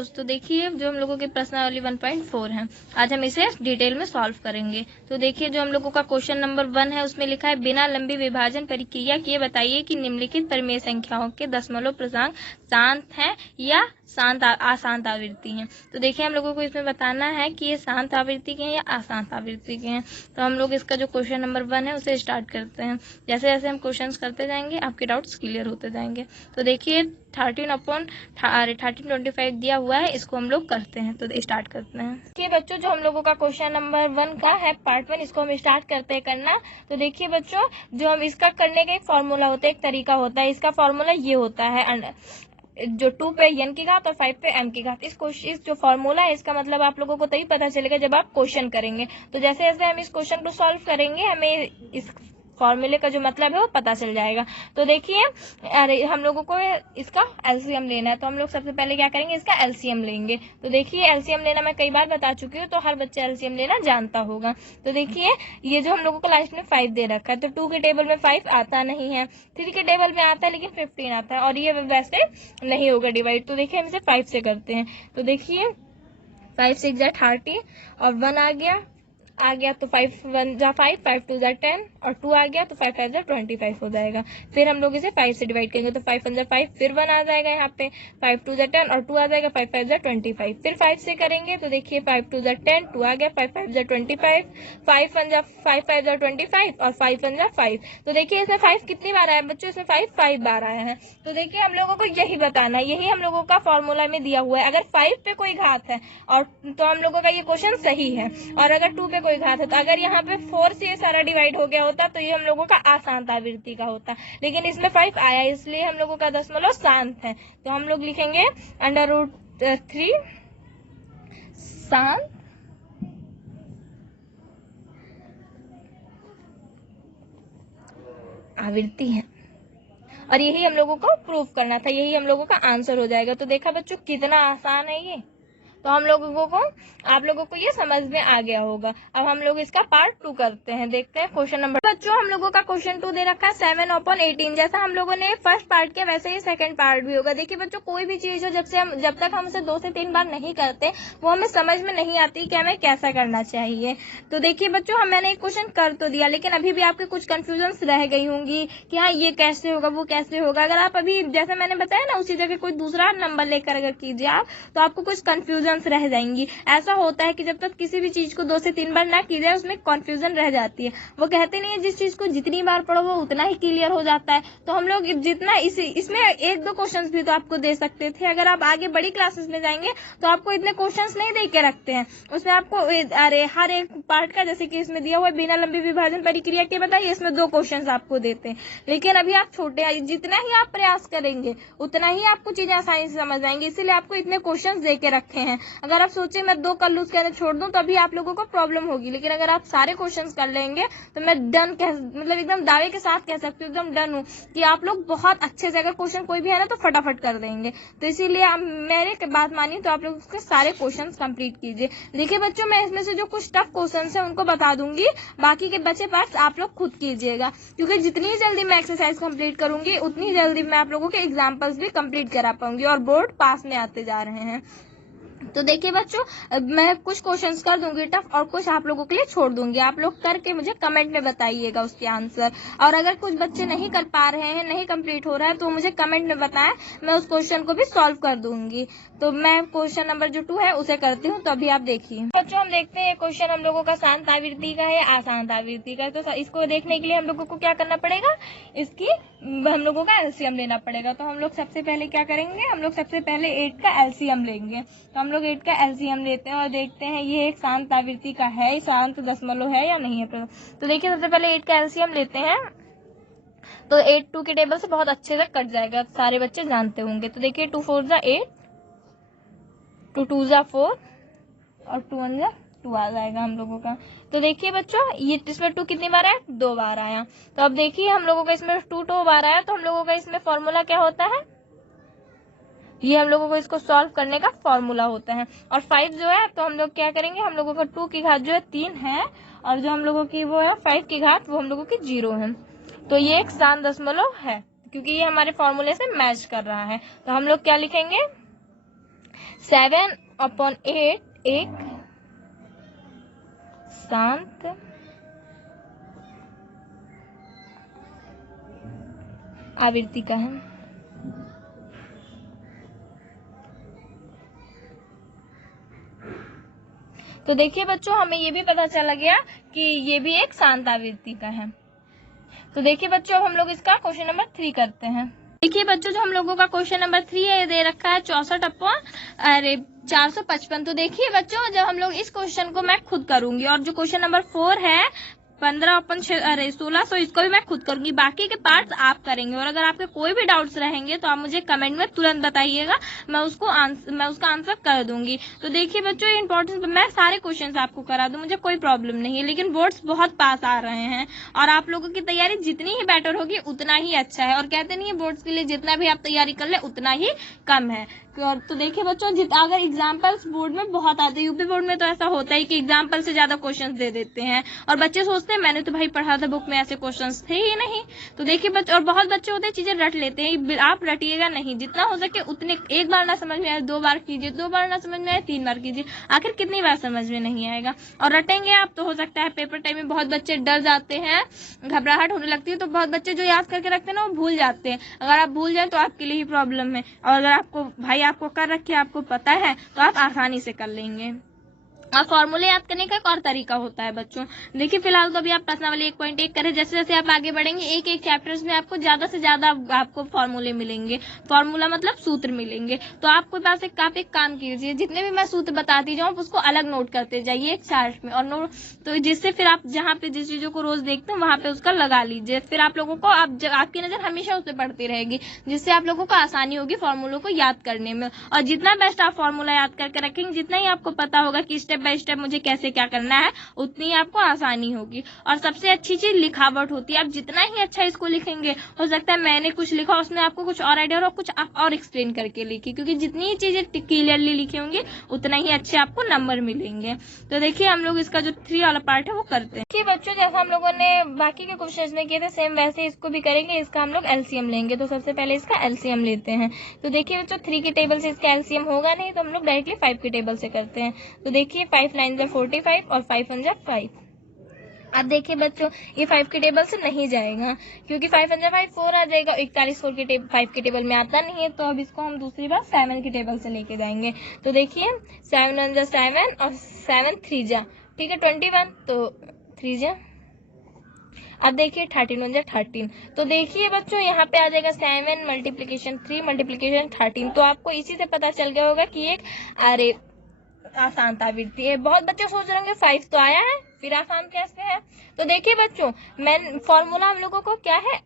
दोस्तों देखिए जो हम लोगों के प्रश्नावली 1.4 है, आज हम इसे डिटेल में सॉल्व करेंगे। तो देखिए जो हम लोगों का क्वेश्चन नंबर 1 है उसमें लिखा है बिना लंबी विभाजन प्रक्रिया किए बताइए कि निम्नलिखित परिमेय संख्याओं के दशमलव पूर्णांक शांत है या शांत अशांत आवृत्ति है। तो देखिए हम लोगों को इसमें बताना है कि ये शांत आवृत्ति के हैं या अशांत आवृत्ति के हैं। तो हम लोग इसका जो क्वेश्चन नंबर 1 है उसे स्टार्ट करते हैं। जैसे जैसे हम क्वेश्चंस करते जाएंगे आपके डाउट्स क्लियर होते जाएंगे। तो देखिए 13/1325 दिया हुआ है, इसको हम लोग करते हैं। तो स्टार्ट करते हैं। देखिए बच्चों जो हम लोगों का क्वेश्चन नंबर 1 का है पार्ट 1, इसको हम स्टार्ट करते हैं करना। तो देखिए बच्चों जो हम इसका करने का एक फॉर्मूला होता है, एक तरीका होता है। इसका फॉर्मूला ये होता है जो 2 पे n की घात और 5 पे m की घात। इस जो फॉर्मूला है इसका मतलब आप लोगों को तभी पता चलेगा जब आप क्वेश्चन करेंगे। तो जैसे जैसे हम इस क्वेश्चन को सॉल्व करेंगे हमें इस फॉर्मूले का जो मतलब है वो पता चल जाएगा। तो देखिए अरे हम लोगों को इसका एलसीएम लेना है, तो हम लोग सबसे पहले क्या करेंगे, इसका एलसीएम लेंगे। तो देखिए एलसीएम लेना मैं कई बार बता चुकी हूँ, तो हर बच्चा एलसीएम लेना जानता होगा। तो देखिए ये जो हम लोगों को लास्ट में 5 दे रखा है, तो 2 के टेबल में 5 आता नहीं है, 3 के टेबल में आता है लेकिन 15 आता है, और ये वैसे नहीं होगा डिवाइड। तो देखिए हम इसे 5 से करते हैं। तो देखिए 5 6 जा 30 और 1 आ गया तो 5 1 जा 5, 5 2 जा 10 और 2 आ गया तो 5 5 जा 25 हो जाएगा। फिर हम लोग इसे 5 से डिवाइड करेंगे तो 5 1 जा 5, फिर 1 आ जाएगा यहाँ पे, 5 2 जा 10 और 2 आ जाएगा, 5 5 जा 25। फिर 5 से करेंगे तो देखिए 5 2 जा 10, 2 आ गया, 5 5 जा 25, 5 1 जा 5 5 जा 25 और 5 1 जा 5। तो देखिए इसमें 5 कितनी बार आया बच्चों, इसमें 5 बार आया है। तो देखिए हम लोगों को यही बताना है, यही हम लोगों का फॉर्मूला में दिया हुआ है। अगर 5 पे कोई घात है और तो हम लोगों का ये क्वेश्चन सही है, और अगर 2 पे कोई घात है तो अगर यहाँ पे 4 से ये सारा डिवाइड हो गया होता तो ये हम लोगों का अशांत आवृत्ति का होता, लेकिन इसमें 5 आया इसलिए हम लोगों का दशमलव शांत है। तो हम लोग लिखेंगे √3 शांत आवृत्ति है, और यही हम लोगों को प्रूव करना था, यही हम लोगों का आंसर हो जाएगा। तो देखा बच्चों कितना आसान है ये। तो हम लोगों को आप लोगों को ये समझ में आ गया होगा। अब हम लोग इसका पार्ट 2 करते हैं, देखते हैं क्वेश्चन नंबर। बच्चों हम लोगों का क्वेश्चन 2 दे रखा है 7/18। जैसा हम लोगों ने फर्स्ट पार्ट किया वैसे ही सेकंड पार्ट भी होगा। देखिए बच्चों कोई भी चीज हो जब तक हम उसे 2 से 3 बार नहीं करते वो हमें समझ में नहीं आती कि हमें कैसा करना चाहिए। तो देखिए बच्चों मैंने एक क्वेश्चन कर तो दिया, लेकिन अभी भी आपके कुछ कंफ्यूजन रह गई होंगी कि हाँ ये कैसे होगा वो कैसे होगा। अगर आप अभी जैसे मैंने बताया ना उसी जगह कोई दूसरा नंबर लेकर अगर कीजिए आप, तो आपको कुछ कंफ्यूजन रह जाएंगी। ऐसा होता है कि जब तक किसी भी चीज को 2 से 3 बार ना की जाए उसमें कंफ्यूजन रह जाती है। वो कहते नहीं है जिस चीज को जितनी बार पढ़ो वो उतना ही क्लियर हो जाता है। तो हम लोग जितना इसमें 1-2 क्वेश्चंस भी तो आपको दे सकते थे। अगर आप आगे बड़ी क्लासेस में जाएंगे तो आपको इतने क्वेश्चंस नहीं दे के रखते हैं, उसमें आपको अरे हर एक पार्ट का जैसे कि इसमें दिया हुआ है बिना लंबी विभाजन प्रक्रिया के बताइए, इसमें 2 क्वेश्चंस आपको देते हैं। लेकिन अभी आप छोटे हैं, जितना ही आप प्रयास करेंगे उतना ही आपको चीजें आसानी से समझ आएंगी, इसीलिए आपको इतने क्वेश्चंस दे के रखे हैं। अगर आप सोचे मैं 2 कर लूं उसके अंदर छोड़ दूं तो अभी आप लोगों को प्रॉब्लम होगी, लेकिन अगर आप सारे क्वेश्चंस कर लेंगे तो मैं डन मतलब एकदम दावे के साथ कह सकती हूँ, एकदम डन हूँ कि आप लोग बहुत अच्छे से अगर क्वेश्चन कोई भी है ना तो फटाफट कर देंगे। तो इसीलिए आप मेरे बात मानिए तो आप लोग उसके सारे क्वेश्चन कंप्लीट कीजिए। देखिए बच्चों मैं इसमें से जो कुछ टफ क्वेश्चन है उनको बता दूंगी, बाकी के बचे पार्ट्स आप लोग खुद कीजिएगा, क्योंकि जितनी जल्दी मैं एक्सरसाइज कंप्लीट करूंगी उतनी जल्दी मैं आप लोगों के एग्जाम्पल्स भी कंप्लीट करा पाऊंगी और बोर्ड पास में आते जा रहे हैं। तो देखिए बच्चों मैं कुछ क्वेश्चंस कर दूंगी टफ और कुछ आप लोगों के लिए छोड़ दूंगी, आप लोग करके मुझे कमेंट में बताइएगा उसके आंसर। और अगर कुछ बच्चे नहीं कर पा रहे हैं, नहीं कंप्लीट हो रहा है, तो मुझे कमेंट में बताएं, मैं उस क्वेश्चन को भी सॉल्व कर दूंगी। तो मैं क्वेश्चन नंबर जो 2 है उसे करती हूँ, तो अभी आप देखिए बच्चों हम देखते हैं क्वेश्चन हम लोगों का शांत आवृत्ति का है अशांत आवृत्ति का। तो इसको देखने के लिए हम लोगों को क्या करना पड़ेगा, इसकी हम लोगों का एलसीएम लेना पड़ेगा। तो हम लोग सबसे पहले क्या करेंगे, हम लोग सबसे पहले 8 का एलसीएम लेंगे। तो हम लोग 8 का एलसीएम लेते हैं और देखते हैं ये एक शांत आवृत्ति का है, शांत दशमलव है या नहीं है। तो देखिए सबसे पहले 8 का एलसीएम लेते हैं, तो 8 2 के टेबल से बहुत अच्छे से कट जाएगा, सारे बच्चे जानते होंगे। तो देखिए 2 4 जा 8, 2 2 जा 4 और 2 1 जा 2 आ जाएगा हम लोगों का। तो देखिए बच्चों ये इसमें 2 कितनी बार आया, 2 बार आया। तो अब देखिए हम लोगों का इसमें 2 बार आया, तो हम लोगों का इसमें फॉर्मूला क्या होता है, ये हम लोगों को इसको सॉल्व करने का फॉर्मूला होता है। और 5 जो है तो हम लोग क्या करेंगे, हम लोगों का 2 की घात जो है 3 है, और जो हम लोगों की वो है 5 की घात वो हम लोगों की 0 है। तो ये एक शांत दशमलव है क्योंकि ये हमारे फॉर्मूले से मैच कर रहा है। तो हम लोग क्या लिखेंगे, 7/8 एक शांत आवृत्ति का है। तो देखिए बच्चों, हमें ये भी पता चला गया कि ये भी एक शांत आवृत्ति का है। तो देखिए बच्चों, अब हम लोग इसका क्वेश्चन नंबर 3 करते हैं। देखिए बच्चों, जो हम लोगों का क्वेश्चन नंबर 3 है, ये दे रखा है 64/455। तो देखिए बच्चों, जब हम लोग इस क्वेश्चन को मैं खुद करूंगी, और जो क्वेश्चन नंबर 4 है 1600, इसको भी मैं खुद करूंगी। बाकी के पार्ट्स आप करेंगे, और अगर आपके कोई भी डाउट्स रहेंगे तो आप मुझे कमेंट में तुरंत बताइएगा, मैं उसका आंसर कर दूंगी। तो देखिए बच्चों, ये इंपॉर्टेंट, मैं सारे क्वेश्चंस आपको करा दूं, मुझे कोई प्रॉब्लम नहीं है, लेकिन बोर्ड्स बहुत पास आ रहे हैं और आप लोगों की तैयारी जितनी ही बेटर होगी उतना ही अच्छा है। और कहते नहीं है बोर्ड्स के लिए जितना भी आप तैयारी कर ले उतना ही कम है। और तो देखिए बच्चों, अगर एग्जाम्पल्स बोर्ड में बहुत आते हैं, यूपी बोर्ड में तो ऐसा होता है कि एग्जाम्पल से ज्यादा क्वेश्चंस दे देते हैं, और बच्चे सोचते हैं मैंने तो भाई पढ़ा था, बुक में ऐसे क्वेश्चंस थे ही नहीं। तो देखिए बच्चों, और बहुत बच्चे होते हैं चीजें रट लेते हैं, आप रटिएगा नहीं, जितना हो सके उतने, एक बार ना समझ में आए 2 बार कीजिए, 2 बार ना समझ में आए 3 बार कीजिए, आखिर कितनी बार समझ में नहीं आएगा। और रटेंगे आप तो हो सकता है पेपर टाइम में बहुत बच्चे डर जाते हैं, घबराहट होने लगती है, तो बहुत बच्चे जो याद करके रखते हैं ना वो भूल जाते हैं। अगर आप भूल जाए तो आपके लिए ही प्रॉब्लम है, और अगर आपको कर रखे आपको पता है तो आप आसानी से कर लेंगे। और फॉर्मूले याद करने का एक और तरीका होता है बच्चों। देखिए फिलहाल तो अभी आप प्रश्नावली 1.1 करें, जैसे जैसे आप आगे बढ़ेंगे एक एक चैप्टर्स में आपको ज्यादा से ज्यादा आपको फॉर्मूले मिलेंगे, फॉर्मूला मतलब सूत्र मिलेंगे। तो आपके पास आप एक काम कीजिए, जितने भी मैं सूत्र बताती जाऊँ उसको अलग नोट करते जाइए एक चार्ट में, और नोट तो जिससे फिर आप जहाँ पे जिस चीजों को रोज देखते हैं वहां पे उसका लगा लीजिए। फिर आप लोगों को आपकी नजर हमेशा उस पर पड़ती रहेगी, जिससे आप लोगों को आसानी होगी फॉर्मूलों को याद करने में। और जितना बेस्ट आप फॉर्मूला याद करके रखेंगे, जितना ही आपको पता होगा कि स्टेप बाय स्टेप मुझे कैसे क्या करना है, उतनी ही आपको आसानी होगी। और सबसे अच्छी चीज लिखावट होती है, आप जितना ही अच्छा इसको लिखेंगे, हो सकता है मैंने कुछ लिखा उसमें आपको कुछ और आइडिया और कुछ और एक्सप्लेन करके लिखी, क्योंकि जितनी ही चीजें क्लियरली लिखी होंगी उतना ही अच्छे आपको नंबर मिलेंगे। तो देखिए हम लोग इसका जो 3 वाला पार्ट है वो करते हैं। देखिए बच्चों, जैसा हम लोगों ने बाकी के क्वेश्चन में किए थे सेम वैसे इसको भी करेंगे। इसका हम लोग एलसीएम लेंगे, तो सबसे पहले इसका एलसीएम लेते हैं। तो देखिए बच्चों, 3 की टेबल से इसका एलसीएम होगा नहीं, तो हम लोग डायरेक्टली 5 की टेबल से करते हैं। तो देखिए 5 9 45 और 5 1 5। अब देखिए बच्चों, ये 5 की टेबल से नहीं जाएगा, क्योंकि 5 1 5 4 आ जाएगा, 41 5 की टेबल में आता नहीं है। तो अब इसको हम दूसरी बार 7 की टेबल से लेके जाएंगे। तो देखिए 7 1 7 और 7 3 जा, ठीक है 21, तो 3 जा। अब देखिए 13 1 13। तो देखिए बच्चों, यहाँ पे आ जाएगा 7 मल्टीप्लीकेशन 3 मल्टीप्लीकेशन 13। तो आपको इसी से पता चल गया होगा कि एक अरे आसान आवृत्ति है। बहुत बच्चे सोच रहे होंगे 5 तो आया है, फिर आसान कैसे है। तो देखिए बच्चों, मैं फॉर्मूला हम लोगों को क्या है,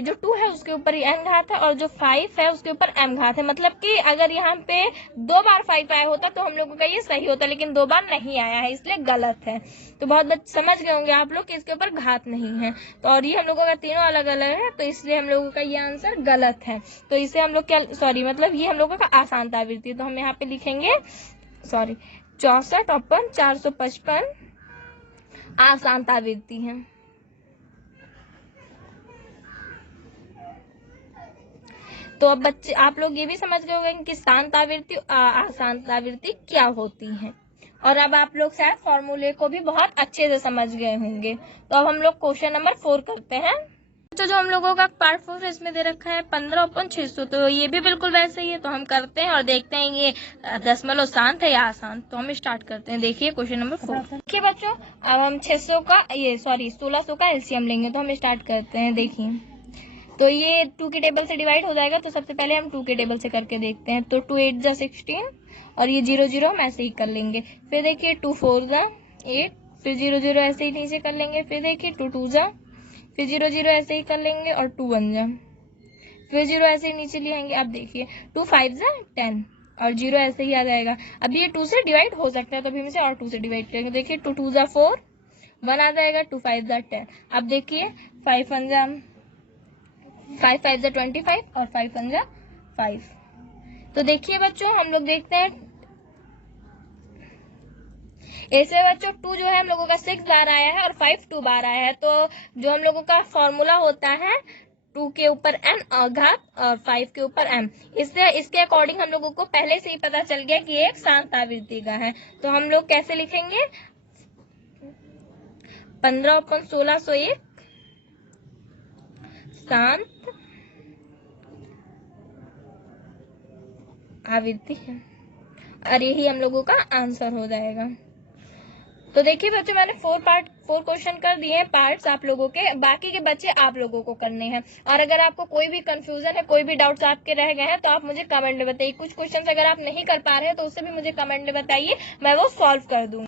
जो 2 है उसके ऊपर एम घात है, और जो 5 है उसके ऊपर एम घात है। मतलब कि अगर यहाँ पे 2 बार 5 आया होता तो हम लोगों का ये सही होता, लेकिन 2 बार नहीं आया है, इसलिए गलत है। तो बहुत बच्चे समझ गए होंगे आप लोग कि इसके ऊपर घात नहीं है। तो और ये हम लोगों का तीनों अलग अलग है, तो इसलिए हम लोगों का ये आंसर गलत है। तो इसे हम लोग क्या मतलब ये हम लोगों का आसान आवृत्ति। तो हम यहाँ पे लिखेंगे 64/455 आसान आवृत्ति है। तो अब बच्चे आप लोग ये भी समझ गए होंगे कि शांत आवृत्ति आसान आवृत्ति क्या होती है, और अब आप लोग शायद फॉर्मूले को भी बहुत अच्छे से समझ गए होंगे। तो अब हम लोग क्वेश्चन नंबर 4 करते हैं। तो जो हम लोगों का पार्ट 4 इसमें दे रखा है 15/600, तो ये भी बिल्कुल वैसे ही है। तो हम करते हैं और देखते हैं ये दशमलव शांत है या आसान। तो हम स्टार्ट करते हैं। देखिए क्वेश्चन नंबर 4। देखिए बच्चों, अब हम 1600 का एलसीएम लेंगे। तो हम स्टार्ट करते हैं। देखिए तो ये 2 की टेबल से डिवाइड हो जाएगा, तो सबसे पहले हम 2 की टेबल से करके देखते हैं। तो 2 8 जा 16, और ये 0 0 हम ऐसे ही कर लेंगे। फिर देखिए 2 4 जा 8, फिर 0 0 ऐसे ही नीचे कर लेंगे। फिर देखिए 2 2 जा, फिर 0 0 ऐसे ही कर लेंगे, और 2 1 जा, फिर 0 ऐसे ही नीचे ले आएंगे। अब देखिए 2 5 जा 10, और 0 ऐसे ही आ जाएगा। अब ये 2 से डिवाइड हो सकता है, तो अभी हम इसे और 2 से डिवाइड करेंगे। देखिए 2 2 जा 4, 1 आ जाएगा, 2 5 जा 10। अब देखिए 5 1 जा 5 5 जा 25, और 5 1 जा 5। तो देखिए बच्चों, हम लोग देखते हैं ऐसे बच्चों 2 जो है हम लोगों का 6 बार आया है, और 5 2 बार आया है। तो जो हम लोगों का फॉर्मूला होता है 2 के ऊपर n घात और 5 के ऊपर m। इससे इसके अकॉर्डिंग हम लोगों को पहले से ही पता चल गया कि ये एक शांत आवृत्ति का है। तो हम लोग कैसे लिखेंगे, 15/1601 शांत आवृत्ति है, और यही हम लोगों का आंसर हो जाएगा। तो देखिए बच्चों, मैंने 4 क्वेश्चन कर दिए हैं पार्ट्स आप लोगों के, बाकी के बच्चे आप लोगों को करने हैं। और अगर आपको कोई भी कंफ्यूजन है, कोई भी डाउट्स आपके रह गए हैं, तो आप मुझे कमेंट में बताइए। कुछ क्वेश्चन अगर आप नहीं कर पा रहे हैं तो उससे भी मुझे कमेंट में बताइए, मैं वो सॉल्व कर दूंगी।